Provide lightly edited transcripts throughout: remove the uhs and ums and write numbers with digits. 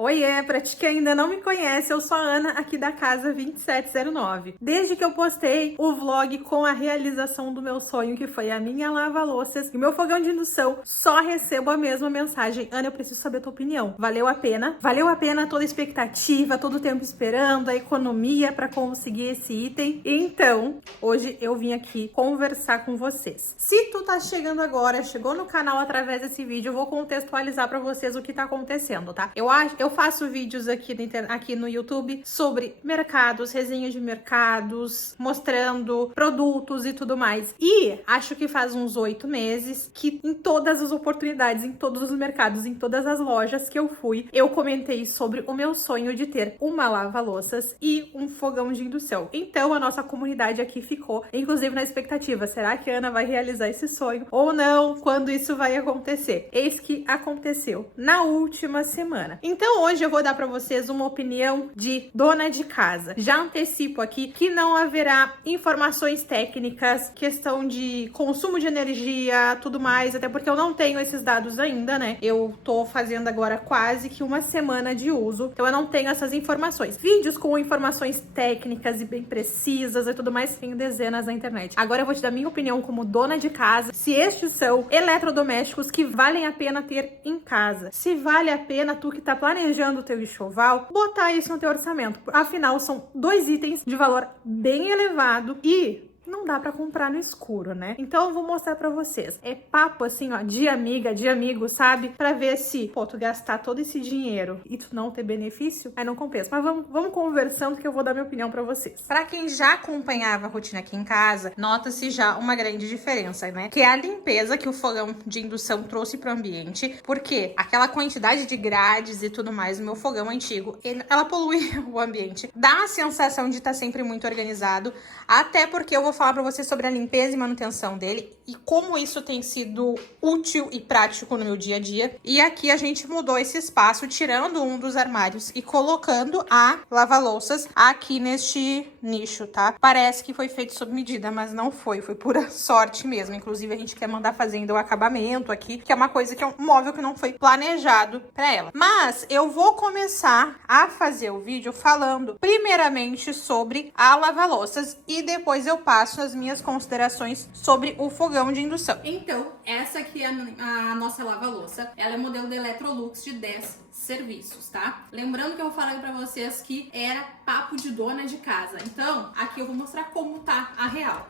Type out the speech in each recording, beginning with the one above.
Oiê, pra ti que ainda não me conhece, eu sou a Ana aqui da Casa 2709. Desde que eu postei o vlog com a realização do meu sonho, que foi a minha lava-louças e meu fogão de indução, só recebo a mesma mensagem. Ana, eu preciso saber a tua opinião. Valeu a pena? Valeu a pena toda a expectativa, todo o tempo esperando, a economia pra conseguir esse item? Então, hoje eu vim aqui conversar com vocês. Se tu tá chegando agora, chegou no canal através desse vídeo, eu vou contextualizar pra vocês o que tá acontecendo, tá? Eu faço vídeos aqui no YouTube sobre mercados, resenha de mercados, mostrando produtos e tudo mais. E acho que faz uns 8 meses que em todas as oportunidades, em todos os mercados, em todas as lojas que eu fui, eu comentei sobre o meu sonho de ter uma lava-louças e um fogão de indução. Então a nossa comunidade aqui ficou, inclusive, na expectativa. Será que a Ana vai realizar esse sonho ou não? Quando isso vai acontecer? Eis que aconteceu na última semana. Então hoje eu vou dar para vocês uma opinião de dona de casa. Já antecipo aqui que não haverá informações técnicas, questão de consumo de energia, tudo mais, até porque eu não tenho esses dados ainda, né? Eu tô fazendo agora quase que uma semana de uso, então eu não tenho essas informações. Vídeos com informações técnicas e bem precisas e tudo mais, tenho dezenas na internet. Agora eu vou te dar minha opinião como dona de casa, se estes são eletrodomésticos que valem a pena ter em casa. Se vale a pena tu que tá planejando o teu enxoval, botar isso no teu orçamento. Afinal, são 2 itens de valor bem elevado e não dá pra comprar no escuro, né? Então eu vou mostrar pra vocês. É papo assim, ó, de amiga, de amigo, sabe? Pra ver se, pô, tu gastar todo esse dinheiro e tu não ter benefício, aí não compensa. Mas vamos conversando que eu vou dar minha opinião pra vocês. Pra quem já acompanhava a rotina aqui em casa, nota-se já uma grande diferença, né? Que é a limpeza que o fogão de indução trouxe pro ambiente, porque aquela quantidade de grades e tudo mais no meu fogão antigo, ela polui o ambiente. Dá a sensação de estar sempre muito organizado, até porque eu vou falar para vocês sobre a limpeza e manutenção dele e como isso tem sido útil e prático no meu dia a dia. E aqui a gente mudou esse espaço, tirando um dos armários e colocando a lava-louças aqui neste nicho, tá? Parece que foi feito sob medida, mas não foi. Foi pura sorte mesmo. Inclusive, a gente quer mandar fazendo o acabamento aqui, que é uma coisa que é um móvel que não foi planejado para ela. Mas eu vou começar a fazer o vídeo falando primeiramente sobre a lava-louças e depois eu passo as minhas considerações sobre o fogão de indução. Então, essa aqui é a nossa lava-louça. Ela é modelo da Electrolux de 10 serviços, tá? Lembrando que eu falei pra vocês que era papo de dona de casa. Então, aqui eu vou mostrar como tá a real.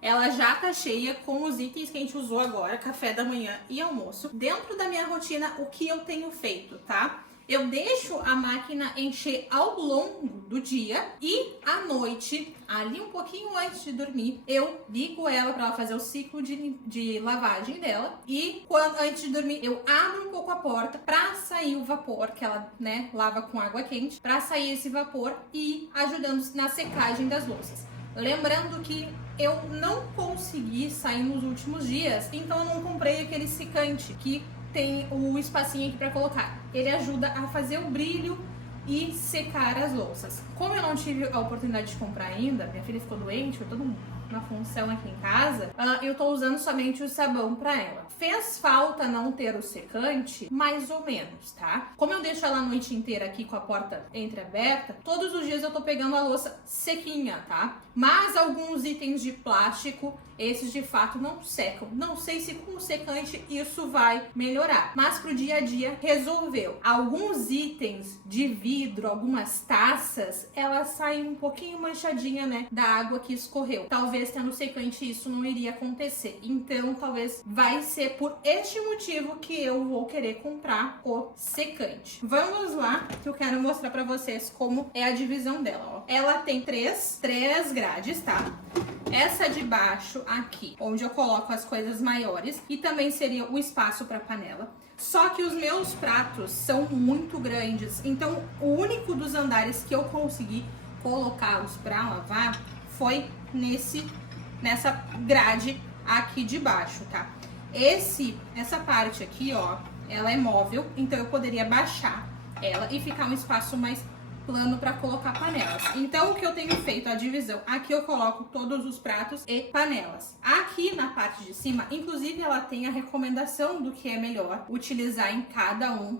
Ela já tá cheia com os itens que a gente usou agora, café da manhã e almoço. Dentro da minha rotina, o que eu tenho feito, tá? Eu deixo a máquina encher ao longo do dia e à noite, ali um pouquinho antes de dormir, eu ligo ela para ela fazer o ciclo de lavagem dela. E antes de dormir, eu abro um pouco a porta para sair o vapor, que ela, né, lava com água quente, para sair esse vapor e ajudando na secagem das louças. Lembrando que eu não consegui sair nos últimos dias, então eu não comprei aquele secante que tem o espacinho aqui para colocar. Ele ajuda a fazer o brilho e secar as louças. Como eu não tive a oportunidade de comprar ainda, minha filha ficou doente, foi todo mundo na função aqui em casa, eu tô usando somente o sabão para ela. Fez falta não ter o secante? Mais ou menos, tá? Como eu deixo ela a noite inteira aqui com a porta entreaberta, todos os dias eu tô pegando a louça sequinha, tá? Mas alguns itens de plástico, esses de fato não secam. Não sei se com o secante isso vai melhorar, mas pro dia a dia resolveu. Alguns itens de vidro, algumas taças, elas saem um pouquinho manchadinha, né, da água que escorreu. Talvez tendo secante isso não iria acontecer. Então talvez vai ser por este motivo que eu vou querer comprar o secante. Vamos lá, que eu quero mostrar pra vocês como é a divisão dela, ó. Ela tem três grades, tá? Essa de baixo aqui, onde eu coloco as coisas maiores, e também seria o espaço para panela. Só que os meus pratos são muito grandes, então o único dos andares que eu consegui colocá-los para lavar foi nessa grade aqui de baixo, tá? Essa parte aqui, ó, ela é móvel, então eu poderia baixar ela e ficar um espaço mais plano para colocar panelas. Então, o que eu tenho feito, a divisão, aqui eu coloco todos os pratos e panelas. Aqui na parte de cima, inclusive ela tem a recomendação do que é melhor utilizar em cada um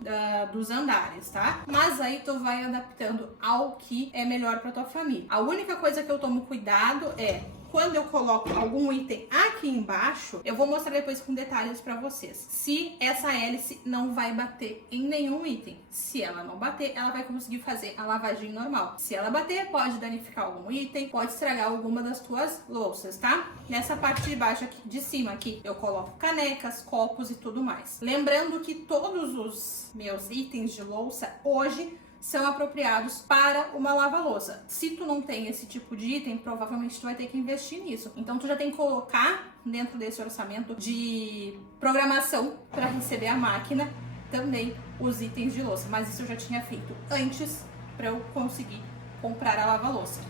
dos andares, tá? Mas aí tu vai adaptando ao que é melhor para tua família. A única coisa que eu tomo cuidado é quando eu coloco algum item aqui embaixo, eu vou mostrar depois com detalhes pra vocês. Se essa hélice não vai bater em nenhum item. Se ela não bater, ela vai conseguir fazer a lavagem normal. Se ela bater, pode danificar algum item, pode estragar alguma das tuas louças, tá? Nessa parte de baixo aqui, de cima aqui, eu coloco canecas, copos e tudo mais. Lembrando que todos os meus itens de louça hoje são apropriados para uma lava-louça. Se tu não tem esse tipo de item, provavelmente tu vai ter que investir nisso. Então tu já tem que colocar dentro desse orçamento de programação para receber a máquina também os itens de louça. Mas isso eu já tinha feito antes para eu conseguir comprar a lava-louça.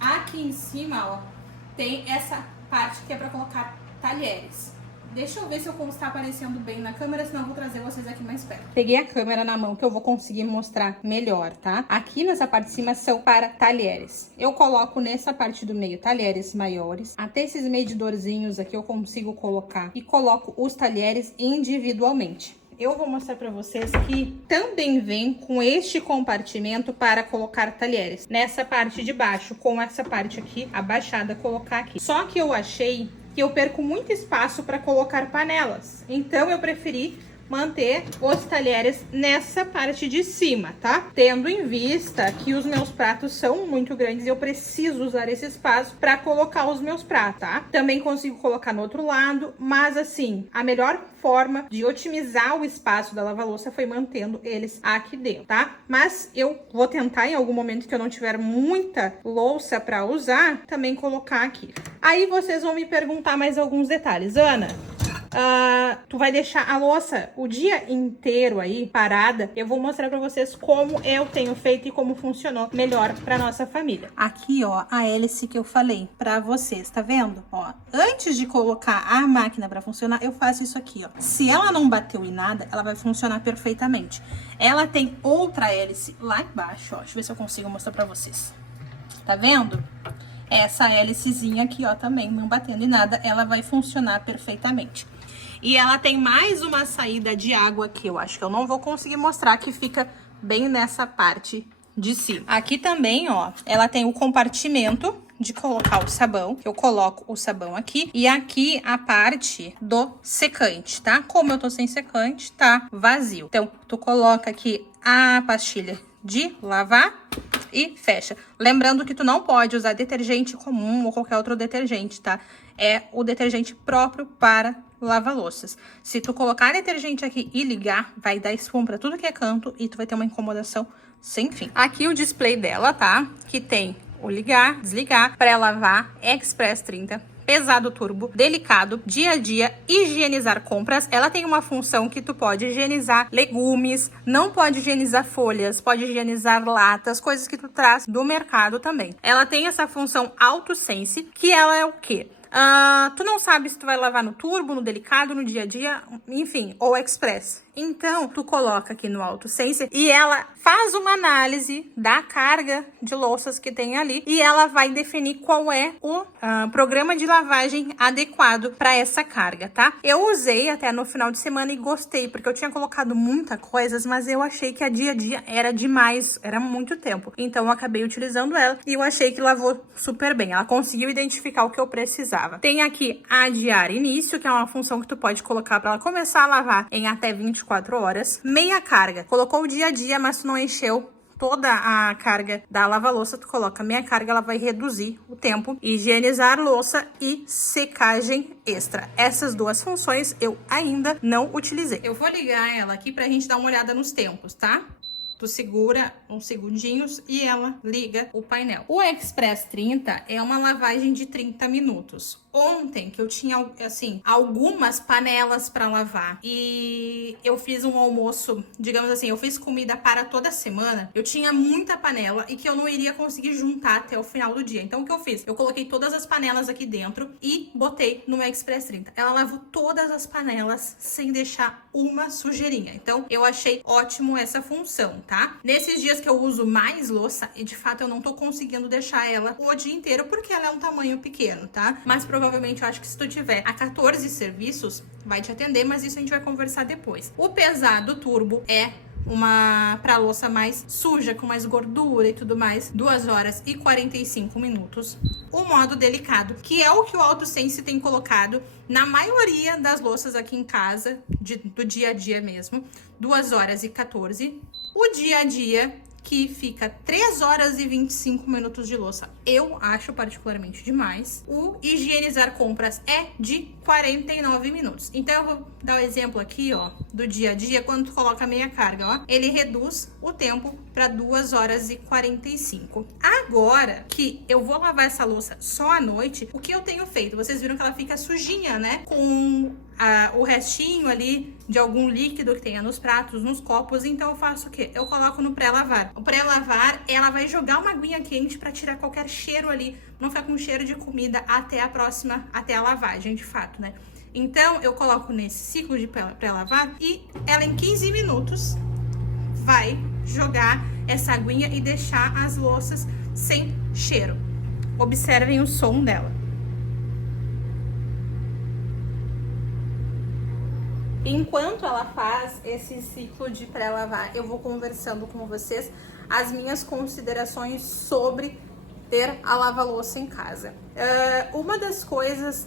Aqui em cima, ó, tem essa parte que é para colocar talheres. Deixa eu ver se está aparecendo bem na câmera, senão eu vou trazer vocês aqui mais perto. Peguei a câmera na mão que eu vou conseguir mostrar melhor, tá? Aqui nessa parte de cima são para talheres. Eu coloco nessa parte do meio talheres maiores. Até esses medidorzinhos aqui eu consigo colocar e coloco os talheres individualmente. Eu vou mostrar para vocês que também vem com este compartimento para colocar talheres. Nessa parte de baixo, com essa parte aqui abaixada, colocar aqui. Só que eu achei que eu perco muito espaço para colocar panelas. Então, eu preferi manter os talheres nessa parte de cima, tá? Tendo em vista que os meus pratos são muito grandes e eu preciso usar esse espaço para colocar os meus pratos, tá? Também consigo colocar no outro lado, mas assim, a melhor forma de otimizar o espaço da lava-louça foi mantendo eles aqui dentro, tá? Mas eu vou tentar, em algum momento que eu não tiver muita louça para usar, também colocar aqui. Aí vocês vão me perguntar mais alguns detalhes. Ana, tu vai deixar a louça o dia inteiro aí parada? Eu vou mostrar pra vocês como eu tenho feito e como funcionou melhor pra nossa família. Aqui, ó, a hélice que eu falei pra vocês, tá vendo? Ó, antes de colocar a máquina pra funcionar, eu faço isso aqui, ó. Se ela não bateu em nada, ela vai funcionar perfeitamente. Ela tem outra hélice lá embaixo, ó. Deixa eu ver se eu consigo mostrar pra vocês. Tá vendo? Essa hélicezinha aqui, ó, também não batendo em nada, ela vai funcionar perfeitamente. E ela tem mais uma saída de água aqui, eu acho que eu não vou conseguir mostrar, que fica bem nessa parte de cima. Aqui também, ó, ela tem o compartimento de colocar o sabão. Eu coloco o sabão aqui e aqui a parte do secante, tá? Como eu tô sem secante, tá vazio. Então, tu coloca aqui a pastilha de lavar e fecha. Lembrando que tu não pode usar detergente comum ou qualquer outro detergente, tá? É o detergente próprio para lava-louças. Se tu colocar detergente aqui e ligar, vai dar espuma pra tudo que é canto e tu vai ter uma incomodação sem fim. Aqui o display dela, tá? Que tem o ligar, desligar, pré-lavar, Express 30, pesado turbo, delicado, dia a dia, higienizar compras. Ela tem uma função que tu pode higienizar legumes, não pode higienizar folhas, pode higienizar latas, coisas que tu traz do mercado também. Ela tem essa função AutoSense, que ela é o quê? Tu não sabe se tu vai lavar no turbo, no delicado, no dia a dia, enfim, ou express. Então, tu coloca aqui no AutoSense e ela faz uma análise da carga de louças que tem ali e ela vai definir qual é o programa de lavagem adequado para essa carga, tá? Eu usei até no final de semana e gostei, porque eu tinha colocado muitas coisas, mas eu achei que a dia a dia era demais, era muito tempo. Então, eu acabei utilizando ela e eu achei que lavou super bem. Ela conseguiu identificar o que eu precisava. Tem aqui adiar início, que é uma função que tu pode colocar para ela começar a lavar em até 24 horas. Meia carga. Colocou o dia a dia, mas tu não encheu toda a carga da lava-louça, tu coloca meia carga, ela vai reduzir o tempo. Higienizar louça e secagem extra. Essas duas funções eu ainda não utilizei. Eu vou ligar ela aqui pra gente dar uma olhada nos tempos, tá? Tu segura uns segundinhos e ela liga o painel. O Express 30 é uma lavagem de 30 minutos. Ontem, que eu tinha, assim, algumas panelas para lavar e eu fiz um almoço, digamos assim, eu fiz comida para toda semana, eu tinha muita panela e que eu não iria conseguir juntar até o final do dia. Então, o que eu fiz? Eu coloquei todas as panelas aqui dentro e botei no meu Express 30. Ela lavou todas as panelas sem deixar uma sujeirinha. Então, eu achei ótimo essa função, tá? Nesses dias que eu uso mais louça, e de fato eu não tô conseguindo deixar ela o dia inteiro, porque ela é um tamanho pequeno, tá? Mas provavelmente eu acho que se tu tiver a 14 serviços, vai te atender, mas isso a gente vai conversar depois. O pesado turbo é uma pra louça mais suja, com mais gordura e tudo mais, 2 horas e 45 minutos. O modo delicado, que é o que o AutoSense tem colocado na maioria das louças aqui em casa, do dia a dia mesmo, 2 horas e 14. O dia a dia, que fica 3 horas e 25 minutos de louça, eu acho particularmente demais. O higienizar compras é de 49 minutos. Então eu vou dar o exemplo aqui, ó, do dia a dia, quando tu coloca a meia carga, ó, ele reduz o tempo para 2 horas e 45. Agora que eu vou lavar essa louça só à noite, o que eu tenho feito? Vocês viram que ela fica sujinha, né? Com o restinho ali de algum líquido que tenha nos pratos, nos copos. Então eu faço o quê? Eu coloco no pré-lavar. O pré-lavar, ela vai jogar uma aguinha quente para tirar qualquer cheiro ali, não ficar com cheiro de comida até a lavagem, de fato, né? Então eu coloco nesse ciclo de pré-lavar e ela em 15 minutos vai jogar essa aguinha e deixar as louças sem cheiro. Observem o som dela. Enquanto ela faz esse ciclo de pré-lavar, eu vou conversando com vocês as minhas considerações sobre ter a lava-louça em casa. Uma das coisas,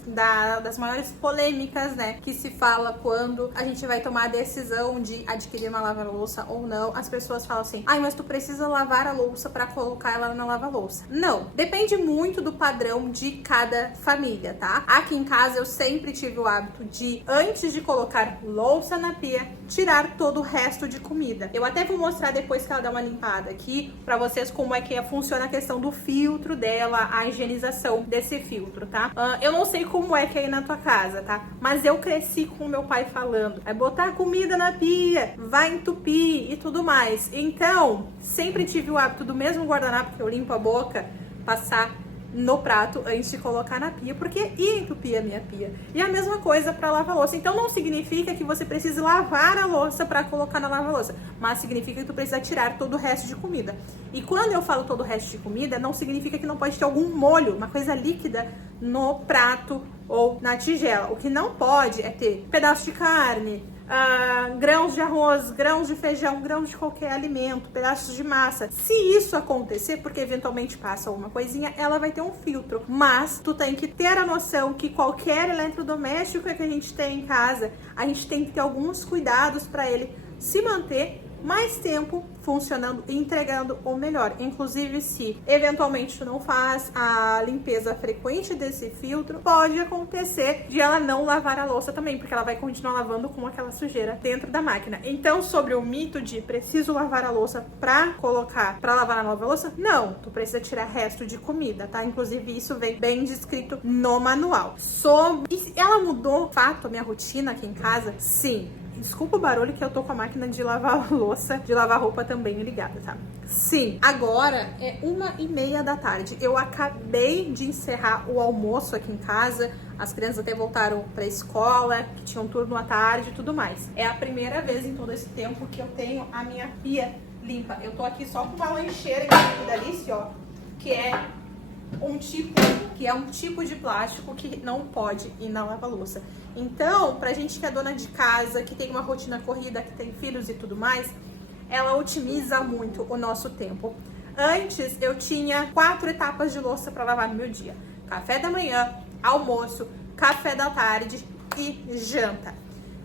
das maiores polêmicas, né, que se fala quando a gente vai tomar a decisão de adquirir uma lava-louça ou não, as pessoas falam assim: ai, mas tu precisa lavar a louça para colocar ela na lava-louça. Não, depende muito do padrão de cada família, tá? Aqui em casa eu sempre tive o hábito de, antes de colocar louça na pia, tirar todo o resto de comida. Eu até vou mostrar depois que ela dá uma limpada aqui pra vocês como é que funciona a questão do filtro dela, a higienização desse filtro, tá? Eu não sei como é que é aí na tua casa, tá? Mas eu cresci com o meu pai falando: é botar comida na pia, vai entupir e tudo mais. Então, sempre tive o hábito do mesmo guardanapo que eu limpo a boca, passar no prato antes de colocar na pia, porque ia entupir a minha pia. E a mesma coisa para lavar louça. Então não significa que você precise lavar a louça para colocar na lava-louça, mas significa que tu precisa tirar todo o resto de comida. E quando eu falo todo o resto de comida, não significa que não pode ter algum molho, uma coisa líquida no prato ou na tigela. O que não pode é ter pedaço de carne, grãos de arroz, grãos de feijão, grãos de qualquer alimento, pedaços de massa. Se isso acontecer, porque eventualmente passa alguma coisinha, ela vai ter um filtro. Mas tu tem que ter a noção que qualquer eletrodoméstico que a gente tem em casa, a gente tem que ter alguns cuidados para ele se manter mais tempo funcionando e entregando o melhor. Inclusive, se eventualmente tu não faz a limpeza frequente desse filtro, pode acontecer de ela não lavar a louça também, porque ela vai continuar lavando com aquela sujeira dentro da máquina. Então, sobre o mito de preciso lavar a louça pra lavar na lava-louça, não, tu precisa tirar resto de comida, tá? Inclusive, isso vem bem descrito no manual. E ela mudou, de fato, a minha rotina aqui em casa? Sim. Desculpa o barulho que eu tô com a máquina de lavar louça, de lavar roupa também ligada, tá? Sim, agora é 1h30 da tarde. Eu acabei de encerrar o almoço aqui em casa. As crianças até voltaram pra escola, que tinham turno à tarde e tudo mais. É a primeira vez em todo esse tempo que eu tenho a minha pia limpa. Eu tô aqui só com uma lancheira aqui da Alice, ó, que é um tipo de plástico que não pode ir na lava-louça. Então, pra gente que é dona de casa, que tem uma rotina corrida, que tem filhos e tudo mais, ela otimiza muito o nosso tempo. Antes, eu tinha 4 etapas de louça para lavar no meu dia: café da manhã, almoço, café da tarde e janta.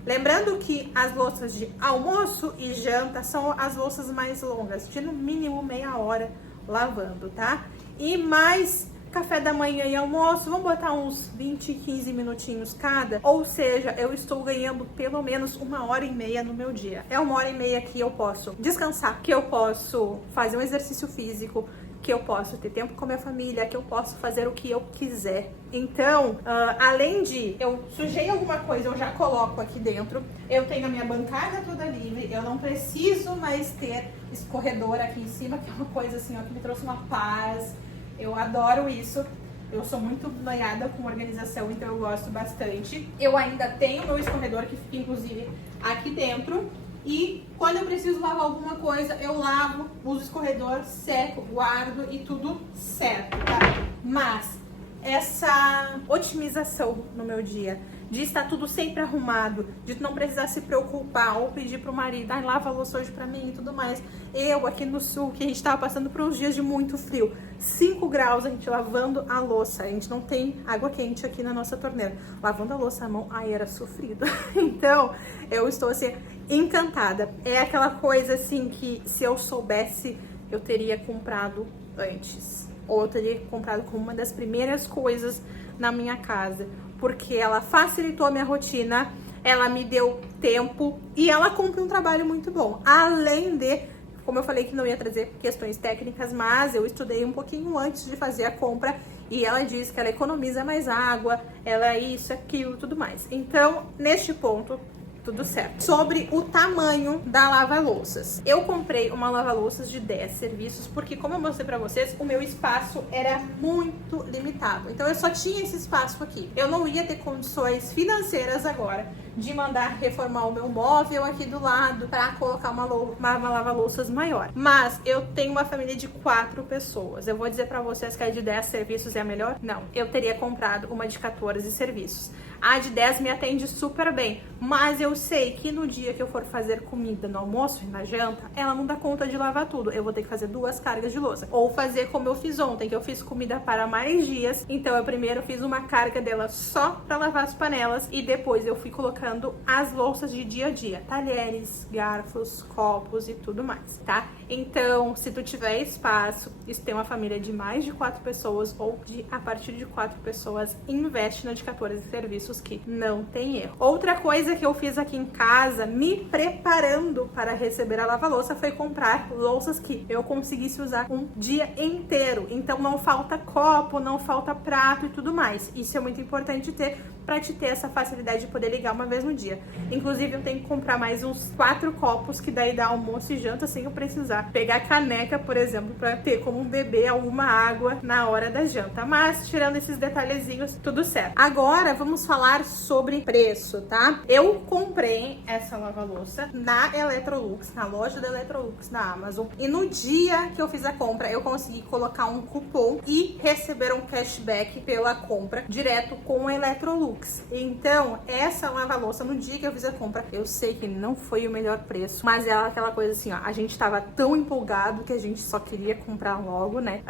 Lembrando que as louças de almoço e janta são as louças mais longas, de no mínimo meia hora lavando, tá? E mais café da manhã e almoço, vamos botar uns 20, 15 minutinhos cada. Ou seja, eu estou ganhando pelo menos 1h30 no meu dia. É 1h30 que eu posso descansar, que eu posso fazer um exercício físico, que eu posso ter tempo com a minha família, que eu posso fazer o que eu quiser. Então, além de eu sujei alguma coisa, eu já coloco aqui dentro. Eu tenho a minha bancada toda livre, eu não preciso mais ter escorredor aqui em cima, que é uma coisa assim, ó, que me trouxe uma paz. Eu adoro isso. Eu sou muito noiada com organização, então eu gosto bastante. Eu ainda tenho meu escorredor, que fica inclusive aqui dentro. E quando eu preciso lavar alguma coisa, eu lavo, uso escorredor, seco, guardo e tudo certo, tá? Mas essa otimização no meu dia, de estar tudo sempre arrumado, de não precisar se preocupar ou pedir pro marido, ai, lava a louça hoje pra mim e tudo mais. Eu aqui no sul, que a gente tava passando por uns dias de muito frio, 5 graus, a gente lavando a louça, a gente não tem água quente aqui na nossa torneira, lavando a louça à mão, ai, era sofrido. Então, eu estou assim, encantada. É aquela coisa assim que se eu soubesse, eu teria comprado antes. Ou eu teria comprado como uma das primeiras coisas na minha casa. Porque ela facilitou a minha rotina, ela me deu tempo e ela cumpre um trabalho muito bom. Além de, como eu falei que não ia trazer questões técnicas, mas eu estudei um pouquinho antes de fazer a compra e ela diz que ela economiza mais água, ela é isso, aquilo, tudo mais. Então, neste ponto, tudo certo. Sobre o tamanho da lava-louças. Eu comprei uma lava-louças de 10 serviços, porque como eu mostrei pra vocês, o meu espaço era muito limitado. Então eu só tinha esse espaço aqui. Eu não ia ter condições financeiras agora de mandar reformar o meu móvel aqui do lado para colocar uma lava-louças maior. Mas eu tenho uma família de 4 pessoas. Eu vou dizer pra vocês que a de 10 serviços é a melhor? Não. Eu teria comprado uma de 14 serviços. A de 10 me atende super bem, mas eu sei que no dia que eu for fazer comida no almoço e na janta, ela não dá conta de lavar tudo. Eu vou ter que fazer 2 cargas de louça. Ou fazer como eu fiz ontem, que eu fiz comida para mais dias. Então eu primeiro fiz uma carga dela só para lavar as panelas e depois eu fui colocando as louças de dia a dia. Talheres, garfos, copos e tudo mais, tá? Então, se tu tiver espaço, e se tem uma família de mais de 4 pessoas ou a partir de 4 pessoas, investe na de 14 serviços que não tem erro. Outra coisa que eu fiz aqui em casa, me preparando para receber a lava-louça, foi comprar louças que eu conseguisse usar um dia inteiro. Então não falta copo, não falta prato e tudo mais. Isso é muito importante ter para te ter essa facilidade de poder ligar uma vez no dia. Inclusive, eu tenho que comprar mais uns 4 copos, que daí dá almoço e janta sem eu precisar pegar caneca, por exemplo, para ter como beber alguma água na hora da janta. Mas, tirando esses detalhezinhos, tudo certo. Agora, vamos falar sobre preço, tá? Eu comprei essa lava-louça na Electrolux, na loja da Electrolux, na Amazon. E no dia que eu fiz a compra, eu consegui colocar um cupom e receber um cashback pela compra direto com a Electrolux. Então, essa lava-louça, no dia que eu fiz a compra, eu sei que não foi o melhor preço, mas é aquela coisa assim, ó, a gente tava tão empolgado que a gente só queria comprar logo, né?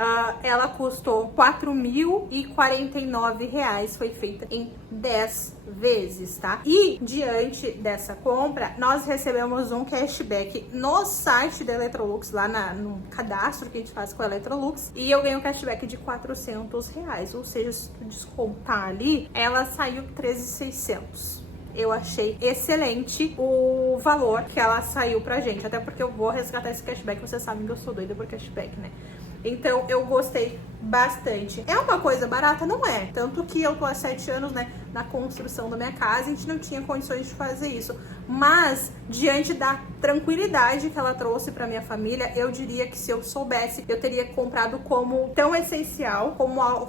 Ela custou R$4.049, foi feita em 10 vezes, tá? E diante dessa compra, nós recebemos um cashback no site da Electrolux, lá no cadastro que a gente faz com a Electrolux, e eu ganhei um cashback de R$400, ou seja, se tu descontar ali, ela saiu 13.600. Eu achei excelente o valor que ela saiu pra gente, até porque eu vou resgatar esse cashback, vocês sabem que eu sou doida por cashback, né? Então, eu gostei bastante. É uma coisa barata? Não é. Tanto que eu tô há 7 anos, né, na construção da minha casa, a gente não tinha condições de fazer isso. Mas, diante da tranquilidade que ela trouxe pra minha família, eu diria que se eu soubesse, eu teria comprado como tão essencial,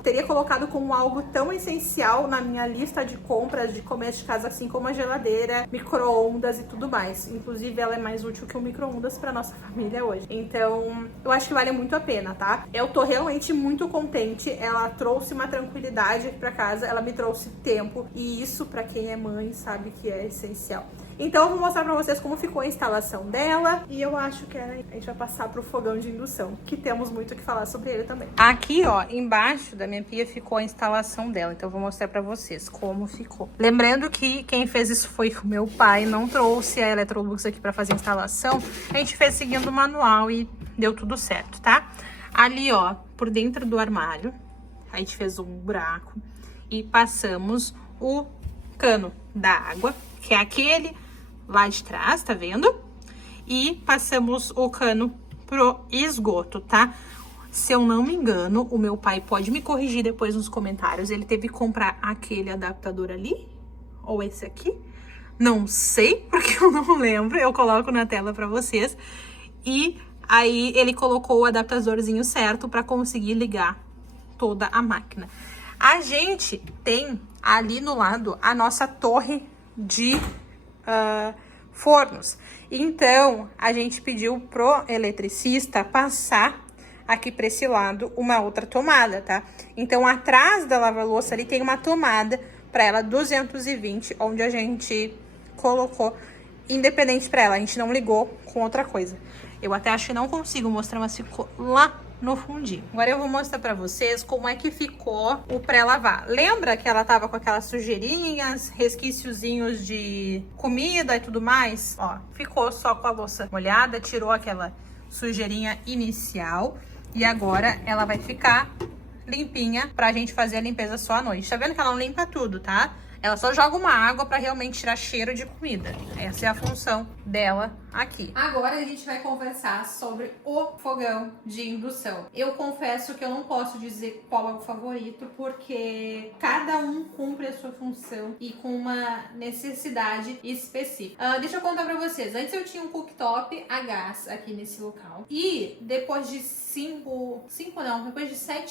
teria colocado como algo tão essencial na minha lista de compras de começo de casa, assim como a geladeira, micro-ondas e tudo mais. Inclusive, ela é mais útil que o micro-ondas pra nossa família hoje. Então, eu acho que vale muito a pena, tá? Eu tô realmente muito contente. Ela trouxe uma tranquilidade aqui pra casa, ela me trouxe tempo, e isso pra quem é mãe sabe que é essencial. Então eu vou mostrar pra vocês como ficou a instalação dela, e eu acho que a gente vai passar pro fogão de indução, que temos muito o que falar sobre ele também. Aqui, ó, embaixo da minha pia ficou a instalação dela, então eu vou mostrar pra vocês como ficou. Lembrando que quem fez isso foi o meu pai, não trouxe a Electrolux aqui pra fazer a instalação, a gente fez seguindo o manual e deu tudo certo, tá? Ali, ó, por dentro do armário, a gente fez um buraco e passamos o cano da água, que é aquele lá de trás, tá vendo? E passamos o cano pro esgoto, tá? Se eu não me engano, o meu pai pode me corrigir depois nos comentários, ele teve que comprar aquele adaptador ali, ou esse aqui, não sei, porque eu não lembro, eu coloco na tela pra vocês, e aí ele colocou o adaptadorzinho certo pra conseguir ligar toda a máquina. A gente tem ali no lado a nossa torre de fornos. Então, a gente pediu pro eletricista passar aqui para esse lado uma outra tomada, tá? Então, atrás da lava-louça ali tem uma tomada para ela 220, onde a gente colocou independente para ela. A gente não ligou com outra coisa. Eu até acho que não consigo mostrar, mas ficou lá no fundinho. Agora eu vou mostrar pra vocês como é que ficou o pré-lavar. Lembra que ela tava com aquelas sujeirinhas, resquíciozinhos de comida e tudo mais? Ó, ficou só com a louça molhada, tirou aquela sujeirinha inicial e agora ela vai ficar limpinha pra gente fazer a limpeza só à noite. Tá vendo que ela não limpa tudo, tá? Ela só joga uma água para realmente tirar cheiro de comida. Essa é a função dela aqui. Agora a gente vai conversar sobre o fogão de indução. Eu confesso que eu não posso dizer qual é o favorito, porque cada um cumpre a sua função e com uma necessidade específica. Deixa eu contar para vocês. Antes eu tinha um cooktop a gás aqui nesse local. E depois de 7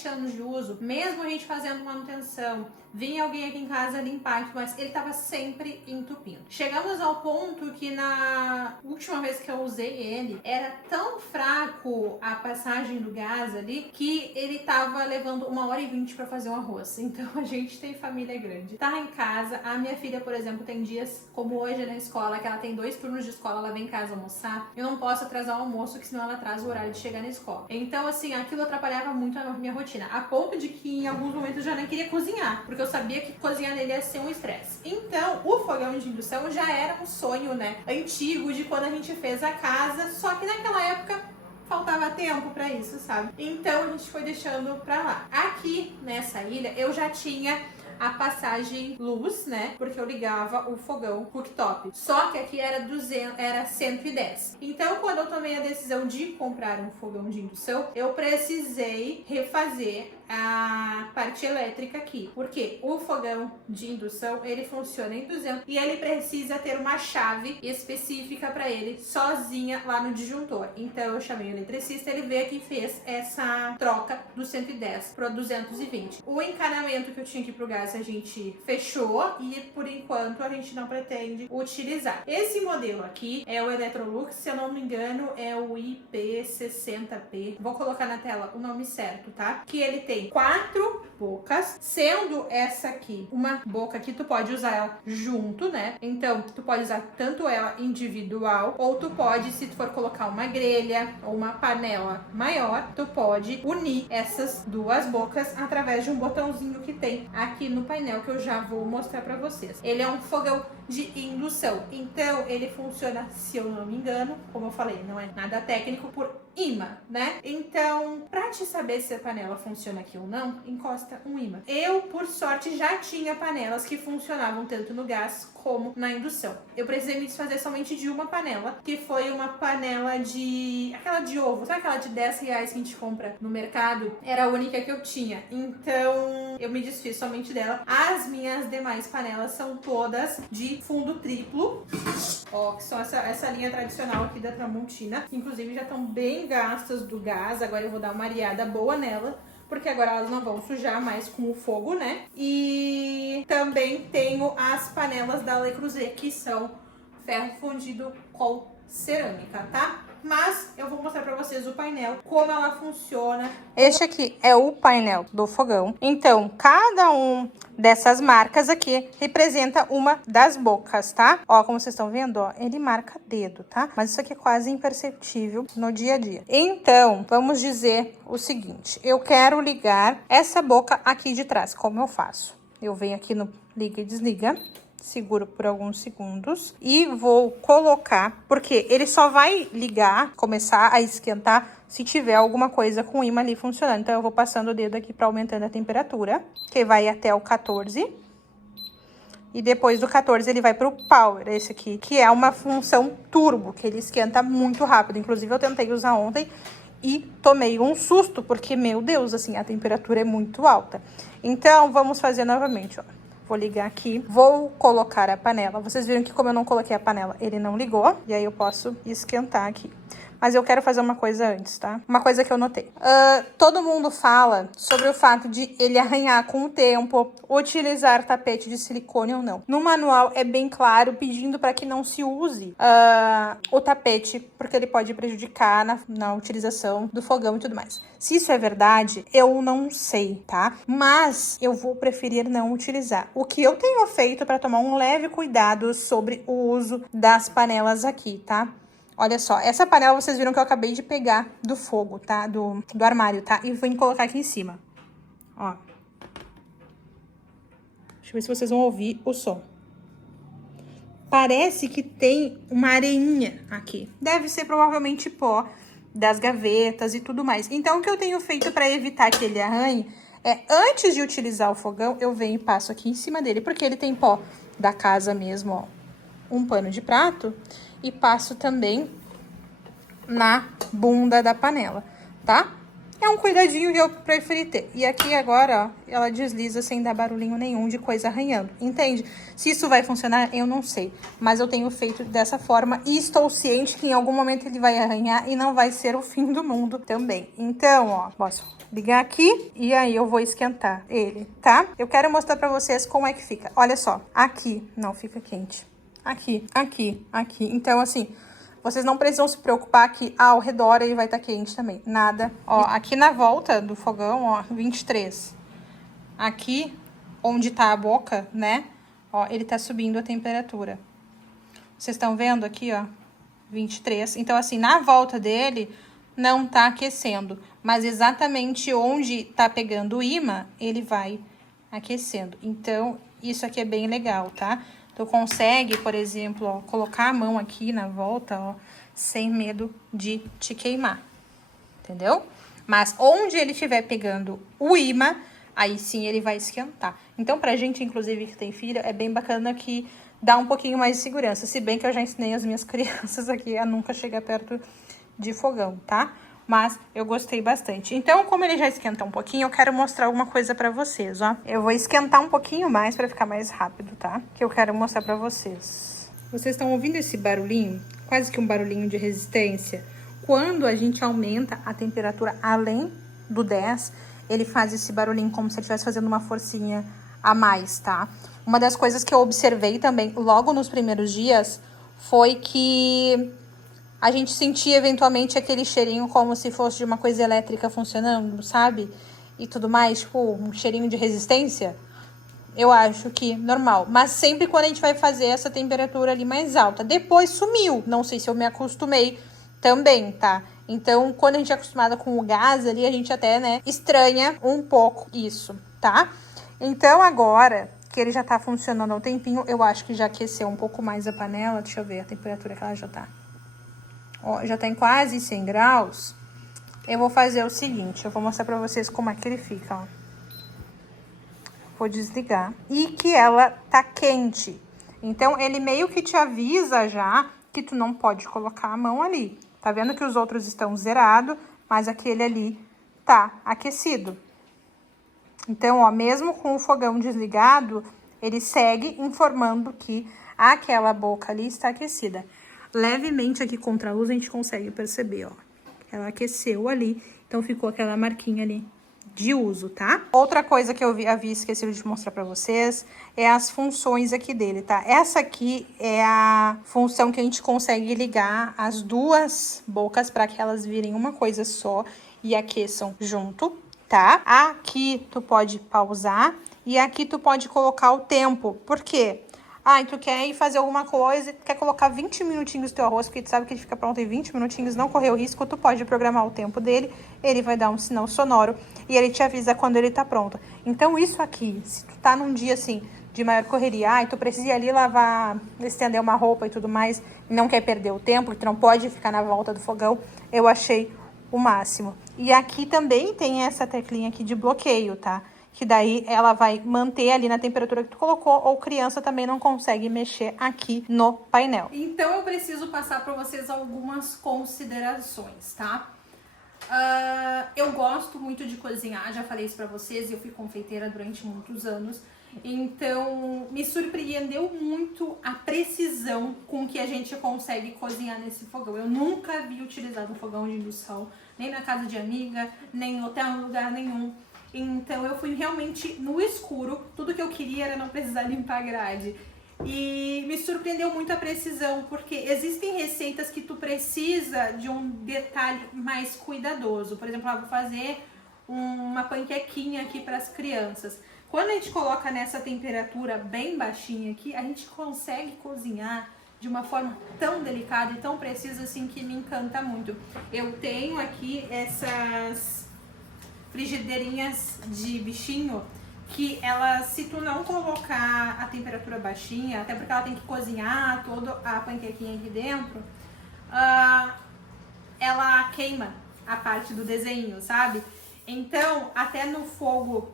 anos de uso, mesmo a gente fazendo manutenção, vinha alguém aqui em casa limpar, mas ele tava sempre entupindo. Chegamos ao ponto que na última vez que eu usei ele, era tão fraco a passagem do gás ali, que ele tava levando 1h20 pra fazer um arroz. Então a gente tem família grande. Tá em casa, a minha filha, por exemplo, tem dias, como hoje na escola, que ela tem 2 turnos de escola, ela vem em casa almoçar. Eu não posso atrasar o almoço, que senão ela atrasa o horário de chegar na escola. Então, assim, aquilo atrapalhava muito a minha rotina, a ponto de que em alguns momentos eu já nem queria cozinhar, porque eu sabia que cozinhar nele ia ser um estresse. Então, o fogão de indução já era um sonho, né, antigo, de quando a gente fez a casa, só que naquela época faltava tempo pra isso, sabe? Então, a gente foi deixando pra lá. Aqui, nessa ilha, eu já tinha a passagem luz, né? Porque eu ligava o fogão cooktop. Só que aqui era 110. Então, quando eu tomei a decisão de comprar um fogão de indução, eu precisei refazer a parte elétrica aqui, porque o fogão de indução, ele funciona em 200 e ele precisa ter uma chave específica para ele, sozinha lá no disjuntor. Então eu chamei o eletricista, ele veio aqui e fez essa troca do 110 para 220. O encanamento que eu tinha aqui pro gás a gente fechou e por enquanto a gente não pretende utilizar. Esse modelo aqui é o Electrolux, se eu não me engano é o IP60P. Vou colocar na tela o nome certo, tá? Que ele tem 4 bocas, sendo essa aqui uma boca que tu pode usar ela junto, né? Então, tu pode usar tanto ela individual, ou tu pode, se tu for colocar uma grelha ou uma panela maior, tu pode unir essas duas bocas através de um botãozinho que tem aqui no painel, que eu já vou mostrar pra vocês. Ele é um fogão de indução, então ele funciona, se eu não me engano, como eu falei, não é nada técnico, por imã, né? Então, pra te saber se a panela funciona aqui ou não, encosta um imã. Eu, por sorte, já tinha panelas que funcionavam tanto no gás como na indução. Eu precisei me desfazer somente de uma panela, que foi uma panela aquela de ovo, sabe aquela de R$10 que a gente compra no mercado? Era a única que eu tinha, então eu me desfiz somente dela. As minhas demais panelas são todas de fundo triplo, ó, que são essa linha tradicional aqui da Tramontina, que inclusive já estão bem gastas do gás. Agora eu vou dar uma areada boa nela, porque agora elas não vão sujar mais com o fogo, né? E também tenho as panelas da Le Creuset, que são ferro fundido com cerâmica, tá? Mas eu vou mostrar pra vocês o painel, como ela funciona. Este aqui é o painel do fogão. Então, cada um dessas marcas aqui representa uma das bocas, tá? Ó, como vocês estão vendo, ó, ele marca dedo, tá? Mas isso aqui é quase imperceptível no dia a dia. Então, vamos dizer o seguinte. Eu quero ligar essa boca aqui de trás. Como eu faço? Eu venho aqui no liga e desliga. Seguro por alguns segundos e vou colocar, porque ele só vai ligar, começar a esquentar se tiver alguma coisa com o imã ali funcionando. Então eu vou passando o dedo aqui para aumentando a temperatura, que vai até o 14. E depois do 14 ele vai para o Power, esse aqui, que é uma função turbo, que ele esquenta muito rápido. Inclusive eu tentei usar ontem e tomei um susto, porque, meu Deus, assim, a temperatura é muito alta. Então vamos fazer novamente, ó. Vou ligar aqui, vou colocar a panela. Vocês viram que como eu não coloquei a panela, ele não ligou. E aí eu posso esquentar aqui. mas eu quero fazer uma coisa antes, tá? Uma coisa que eu notei. Todo mundo fala sobre o fato de ele arranhar com o tempo, utilizar tapete de silicone ou não. No manual é bem claro, pedindo para que não se use o tapete, porque ele pode prejudicar na utilização do fogão e tudo mais. Se isso é verdade, eu não sei, tá? Mas eu vou preferir não utilizar. O que eu tenho feito para tomar um leve cuidado sobre o uso das panelas aqui, tá? Olha só, essa panela vocês viram que eu acabei de pegar do fogo, tá? Do armário, tá? E vou colocar aqui em cima. Ó. Deixa eu ver se vocês vão ouvir o som. Parece que tem uma areinha aqui. Deve ser provavelmente pó das gavetas e tudo mais. Então, o que eu tenho feito para evitar que ele arranhe é, antes de utilizar o fogão, eu venho e passo aqui em cima dele, porque ele tem pó da casa mesmo, ó. Um pano de prato e passo também na bunda da panela, tá? É um cuidadinho que eu preferi ter. E aqui agora, ó, ela desliza sem dar barulhinho nenhum de coisa arranhando, entende? Se isso vai funcionar, eu não sei. Mas eu tenho feito dessa forma e estou ciente que em algum momento ele vai arranhar e não vai ser o fim do mundo também. Então, ó, posso ligar aqui e aí eu vou esquentar ele, tá? Eu quero mostrar pra vocês como é que fica. Olha só, aqui não fica quente. Aqui, aqui, aqui. Então, assim, vocês não precisam se preocupar que ao redor ele vai estar quente também. Nada. Ó, aqui na volta do fogão, ó, 23. Aqui, onde tá a boca, né? Ó, ele tá subindo a temperatura. Vocês estão vendo aqui, ó, 23. Então, assim, na volta dele, não tá aquecendo. Mas exatamente onde tá pegando o imã, ele vai aquecendo. Então, isso aqui é bem legal, tá? Tu consegue, por exemplo, ó, colocar a mão aqui na volta, ó, sem medo de te queimar, entendeu? Mas onde ele estiver pegando o imã, aí sim ele vai esquentar. Então, pra gente, inclusive, que tem filha, é bem bacana que dá um pouquinho mais de segurança. Se bem que eu já ensinei as minhas crianças aqui a nunca chegar perto de fogão, tá? Mas eu gostei bastante. Então, como ele já esquenta um pouquinho, eu quero mostrar alguma coisa pra vocês, ó. Eu vou esquentar um pouquinho mais pra ficar mais rápido, tá? Que eu quero mostrar pra vocês. Vocês estão ouvindo esse barulhinho? Quase que um barulhinho de resistência. Quando a gente aumenta a temperatura além do 10, ele faz esse barulhinho como se ele estivesse fazendo uma forcinha a mais, tá? Uma das coisas que eu observei também logo nos primeiros dias foi que a gente sentia eventualmente aquele cheirinho como se fosse de uma coisa elétrica funcionando, sabe? E tudo mais, tipo, um cheirinho de resistência. Eu acho que normal. Mas sempre quando a gente vai fazer essa temperatura ali mais alta. Depois sumiu. Não sei se eu me acostumei também, tá? Então, quando a gente é acostumada com o gás ali, a gente até, né, estranha um pouco isso, tá? Então, agora que ele já tá funcionando há um tempinho, eu acho que já aqueceu um pouco mais a panela. Deixa eu ver a temperatura que ela já tá. Ó, já tá em quase 100 graus. Eu vou fazer o seguinte, eu vou mostrar pra vocês como é que ele fica, ó. Vou desligar. E que ela tá quente. Então, ele meio que te avisa já que tu não pode colocar a mão ali. Tá vendo que os outros estão zerados, mas aquele ali tá aquecido. Então, ó, mesmo com o fogão desligado, ele segue informando que aquela boca ali está aquecida. Levemente aqui contra a luz a gente consegue perceber, ó. Ela aqueceu ali, então ficou aquela marquinha ali de uso, tá? Outra coisa que eu havia esquecido de mostrar pra vocês é as funções aqui dele, tá? Essa aqui é a função que a gente consegue ligar as duas bocas para que elas virem uma coisa só e aqueçam junto, tá? Aqui tu pode pausar e aqui tu pode colocar o tempo. Por quê? Ah, e tu quer ir fazer alguma coisa, quer colocar 20 minutinhos do teu arroz, porque tu sabe que ele fica pronto em 20 minutinhos, não correu risco, tu pode programar o tempo dele, ele vai dar um sinal sonoro e ele te avisa quando ele tá pronto. Então, isso aqui, se tu tá num dia, assim, de maior correria, e tu precisa ir ali lavar, estender uma roupa e tudo mais, e não quer perder o tempo, e tu não pode ficar na volta do fogão, eu achei o máximo. E aqui também tem essa teclinha aqui de bloqueio, tá? Que daí ela vai manter ali na temperatura que tu colocou, ou criança também não consegue mexer aqui no painel. Então, eu preciso passar para vocês algumas considerações, tá? Eu gosto muito de cozinhar, já falei isso para vocês, eu fui confeiteira durante muitos anos. Então, me surpreendeu muito a precisão com que a gente consegue cozinhar nesse fogão. Eu nunca vi utilizado um fogão de indução, nem na casa de amiga, nem em hotel, em lugar nenhum. Então, eu fui realmente no escuro. Tudo que eu queria era não precisar limpar a grade. E me surpreendeu muito a precisão, porque existem receitas que tu precisa de um detalhe mais cuidadoso. Por exemplo, eu vou fazer uma panquequinha aqui para as crianças. Quando a gente coloca nessa temperatura bem baixinha aqui, a gente consegue cozinhar de uma forma tão delicada e tão precisa assim que me encanta muito. Eu tenho aqui essas frigideirinhas de bichinho que ela, se tu não colocar a temperatura baixinha, até porque ela tem que cozinhar toda a panquequinha aqui dentro, ela queima a parte do desenho, sabe? Então, até no fogo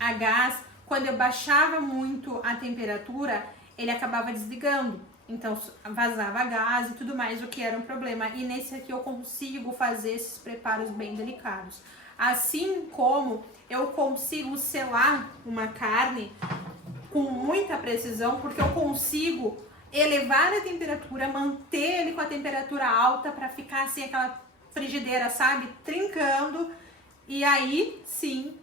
a gás, quando eu baixava muito a temperatura, ele acabava desligando. Então, vazava gás e tudo mais, o que era um problema. E nesse aqui eu consigo fazer esses preparos bem delicados. Assim como eu consigo selar uma carne com muita precisão, porque eu consigo elevar a temperatura, manter ele com a temperatura alta para ficar assim aquela frigideira, sabe? Trincando. E aí, sim,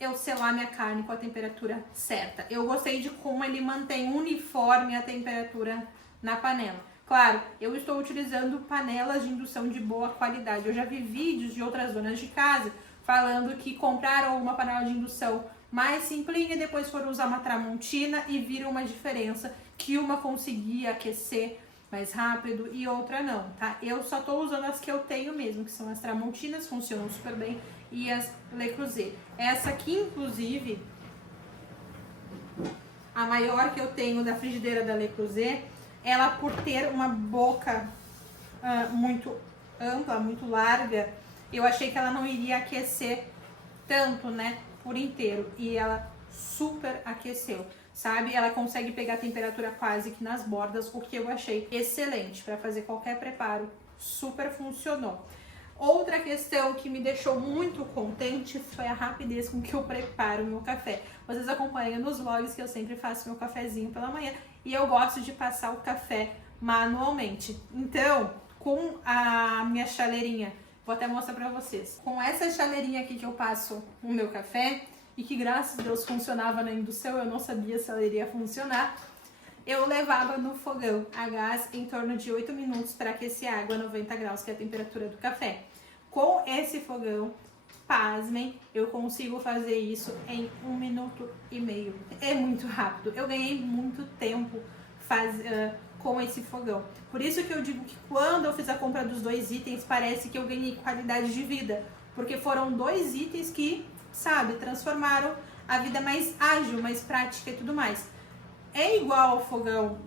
eu selar minha carne com a temperatura certa. Eu gostei de como ele mantém uniforme a temperatura na panela. Claro, eu estou utilizando panelas de indução de boa qualidade. Eu já vi vídeos de outras donas de casa falando que compraram uma panela de indução mais simplinha e depois foram usar uma Tramontina e viram uma diferença, que uma conseguia aquecer mais rápido e outra não, tá? Eu só tô usando as que eu tenho mesmo, que são as Tramontinas, funcionam super bem, e as Le Creuset. Essa aqui, inclusive, a maior que eu tenho da frigideira da Le Creuset, ela, por ter uma boca muito ampla, muito larga, eu achei que ela não iria aquecer tanto, né, por inteiro. E ela super aqueceu, sabe? Ela consegue pegar a temperatura quase que nas bordas, o que eu achei excelente para fazer qualquer preparo. Super funcionou. Outra questão que me deixou muito contente foi a rapidez com que eu preparo o meu café. Vocês acompanham nos vlogs que eu sempre faço meu cafezinho pela manhã e eu gosto de passar o café manualmente. Então, com a minha chaleirinha, vou até mostrar pra vocês. Com essa chaleirinha aqui que eu passo o meu café, e que graças a Deus funcionava na indução, eu não sabia se ela iria funcionar, eu levava no fogão a gás em torno de 8 minutos para aquecer a água a 90 graus, que é a temperatura do café. Com esse fogão, pasmem, eu consigo fazer isso em 1 minuto e meio. É muito rápido. Eu ganhei muito tempo com esse fogão. Por isso que eu digo que quando eu fiz a compra dos 2 itens, parece que eu ganhei qualidade de vida. Porque foram 2 itens que, sabe, transformaram a vida mais ágil, mais prática e tudo mais. É igual ao fogão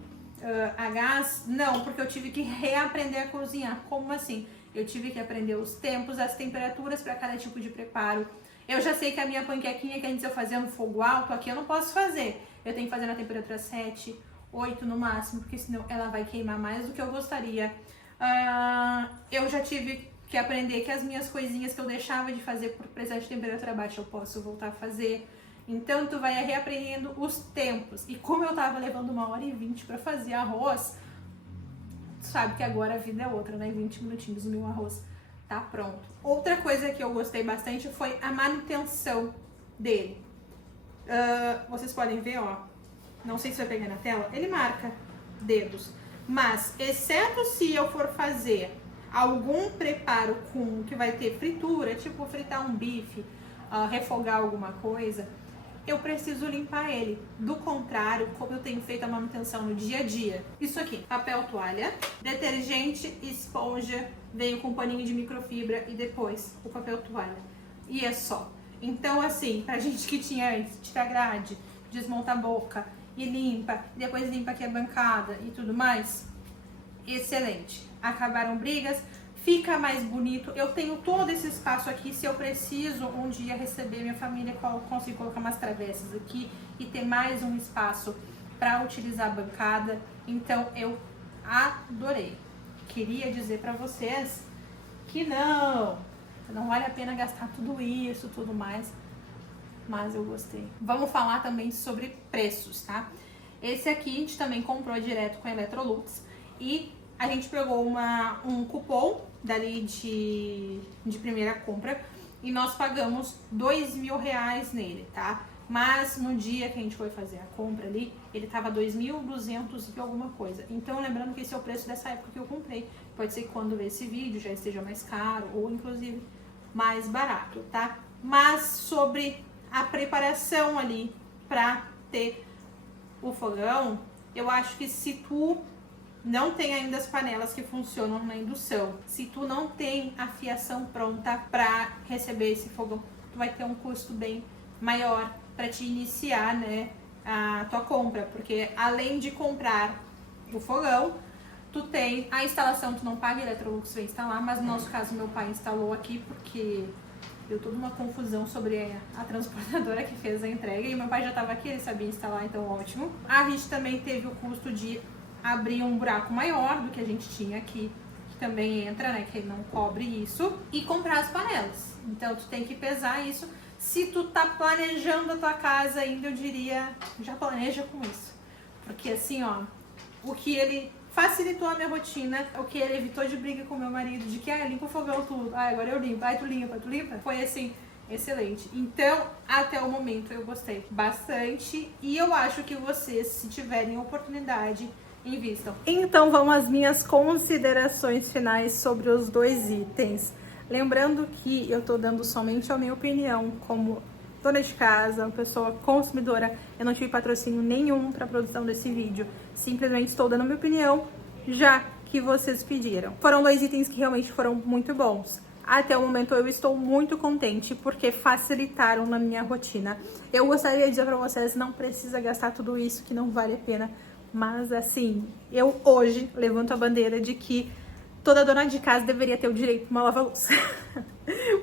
a gás? Não, porque eu tive que reaprender a cozinhar. Como assim? Eu tive que aprender os tempos, as temperaturas para cada tipo de preparo. Eu já sei que a minha panquequinha que antes eu fazia no fogo alto, aqui eu não posso fazer. Eu tenho que fazer na temperatura 7, 8 no máximo, porque senão ela vai queimar mais do que eu gostaria. Eu já tive que aprender que as minhas coisinhas que eu deixava de fazer por precisar de temperatura baixa, eu posso voltar a fazer. Então, tu vai reaprendendo os tempos. E como eu tava levando 1h20 pra fazer arroz, tu sabe que agora a vida é outra, né? 20 minutinhos o meu arroz tá pronto. Outra coisa que eu gostei bastante foi a manutenção dele. Vocês podem ver, ó. Não sei se vai pegar na tela. Ele marca dedos. Mas, exceto se eu for fazer algum preparo com que vai ter fritura, tipo fritar um bife, refogar alguma coisa, eu preciso limpar ele. Do contrário, como eu tenho feito a manutenção no dia a dia, isso aqui, papel toalha, detergente, esponja, veio com paninho de microfibra e depois o papel toalha. E é só. Então, assim, pra gente que tinha antes, tira a grade, desmonta a boca e limpa, depois limpa aqui a bancada e tudo mais, excelente. Acabaram brigas, fica mais bonito. Eu tenho todo esse espaço aqui. Se eu preciso um dia receber minha família, eu consigo colocar umas travessas aqui e ter mais um espaço para utilizar a bancada. Então eu adorei. Queria dizer para vocês que não vale a pena gastar tudo isso, tudo mais. mas eu gostei. Vamos falar também sobre preços, tá? Esse aqui a gente também comprou direto com a Electrolux e a gente pegou um cupom dali de primeira compra e nós pagamos R$2.000 nele, tá? Mas no dia que a gente foi fazer a compra ali, ele tava 2.200 e alguma coisa. Então, lembrando que esse é o preço dessa época que eu comprei. Pode ser que quando ver esse vídeo já esteja mais caro ou, inclusive, mais barato, tá? Mas sobre a preparação ali pra ter o fogão, eu acho que se tu não tem ainda as panelas que funcionam na indução, se tu não tem a fiação pronta pra receber esse fogão, tu vai ter um custo bem maior para te iniciar, né, a tua compra, porque além de comprar o fogão, tu tem a instalação, tu não paga, a Electrolux vai instalar, mas no nosso caso meu pai instalou aqui porque deu toda uma confusão sobre a transportadora que fez a entrega e meu pai já estava aqui, ele sabia instalar, então ótimo. A gente também teve o custo de abrir um buraco maior do que a gente tinha aqui, que também entra, né, que não cobre isso, e comprar as panelas. Então tu tem que pesar isso. Se tu tá planejando a tua casa ainda, eu diria, já planeja com isso. Porque assim, ó, o que ele facilitou a minha rotina, o que ele evitou de briga com meu marido, de que, limpa o fogão tudo, agora eu limpo, tu limpa, foi assim, excelente. Então, até o momento eu gostei bastante e eu acho que vocês, se tiverem oportunidade, invistam. Então, vamos às minhas considerações finais sobre os dois itens. Lembrando que eu tô dando somente a minha opinião como dona de casa, pessoa consumidora. Eu não tive patrocínio nenhum para a produção desse vídeo. Simplesmente estou dando a minha opinião, já que vocês pediram. Foram dois itens que realmente foram muito bons. Até o momento eu estou muito contente porque facilitaram na minha rotina. Eu gostaria de dizer para vocês, não precisa gastar tudo isso, que não vale a pena. Mas assim, eu hoje levanto a bandeira de que toda dona de casa deveria ter o direito a uma lava-louça.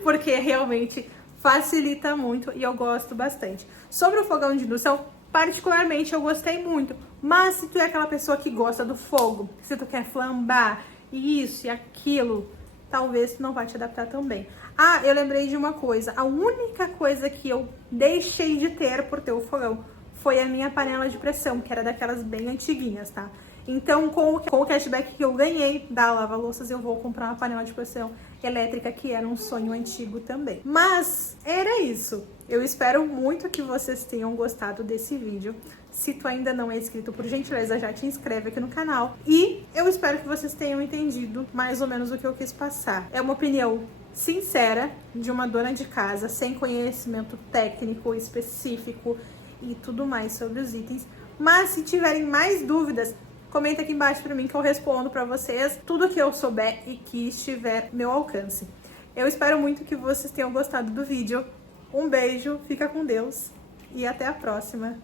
Porque realmente facilita muito e eu gosto bastante. Sobre o fogão de indução, particularmente eu gostei muito. Mas se tu é aquela pessoa que gosta do fogo, se tu quer flambar isso e aquilo, talvez tu não vai te adaptar tão bem. Ah, eu lembrei de uma coisa. A única coisa que eu deixei de ter por ter o fogão foi a minha panela de pressão, que era daquelas bem antiguinhas, tá? Então, com o cashback que eu ganhei da lava-louças, eu vou comprar uma panela de pressão elétrica, que era um sonho antigo também. Mas era isso. Eu espero muito que vocês tenham gostado desse vídeo. Se tu ainda não é inscrito, por gentileza, já te inscreve aqui no canal. E eu espero que vocês tenham entendido mais ou menos o que eu quis passar. É uma opinião sincera de uma dona de casa, sem conhecimento técnico específico e tudo mais sobre os itens. Mas se tiverem mais dúvidas, comenta aqui embaixo pra mim que eu respondo pra vocês tudo que eu souber e que estiver meu alcance. Eu espero muito que vocês tenham gostado do vídeo. Um beijo, fica com Deus e até a próxima.